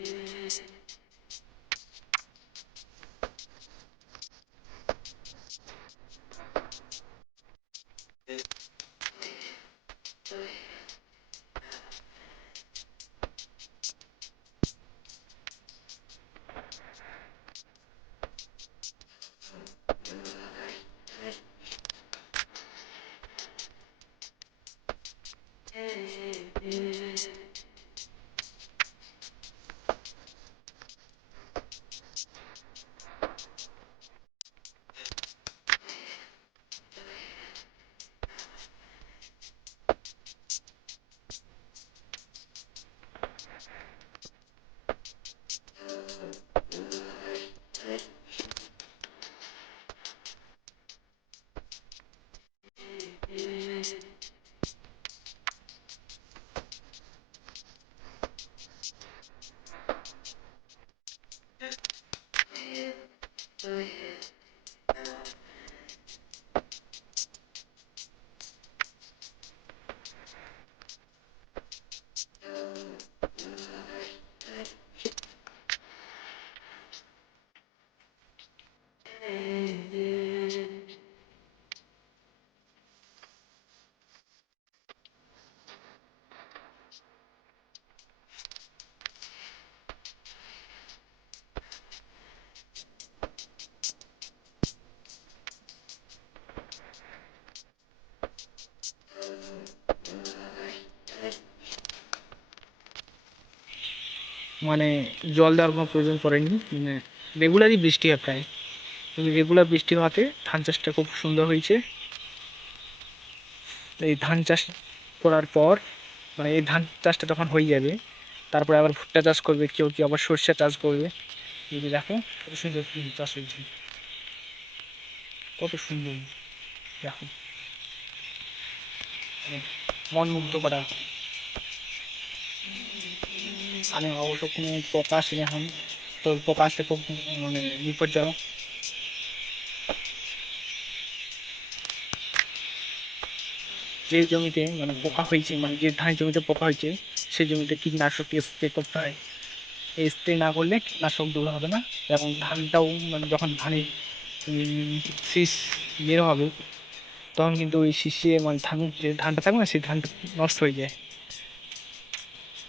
Mm-hmm. Two, three. মানে জল দেওয়ার কোনো প্রয়োজন পড়েনি। মানে রেগুলারই বৃষ্টি হয় প্রায়। রেগুলার বৃষ্টি হওয়াতে ধান চাষটা খুব সুন্দর হয়েছে। এই ধান চাষ করার পর মানে এই ধান চাষটা যখন হয়ে যাবে, তারপরে আবার ভুট্টা চাষ করবে, কেউ কেউ আবার সর্ষে চাষ করবে? এই যে দেখো, কত সুন্দর চাষ হয়েছে। কত সুন্দর। দেখো। মানে মন মুগ্ধ করা। আমি অবশ্য কোনো আসেনি এখন। তো পোকা খুব মানে বিপজ্জনক। যে জমিতে মানে পোকা হয়েছে মানে যে ধান জমিতে পোকা হয়েছে, সেই জমিতে কীটনাশক স্প্রে করতে হয়। স্প্রে না করলে কীটনাশক দূর হবে না এবং ধানটাও মানে যখন ধানের শীষ বের হবে, তখন কিন্তু ওই শীষে মানে ধান যে ধানটা থাকবে না, সেই ধানটা নষ্ট হয়ে যায়।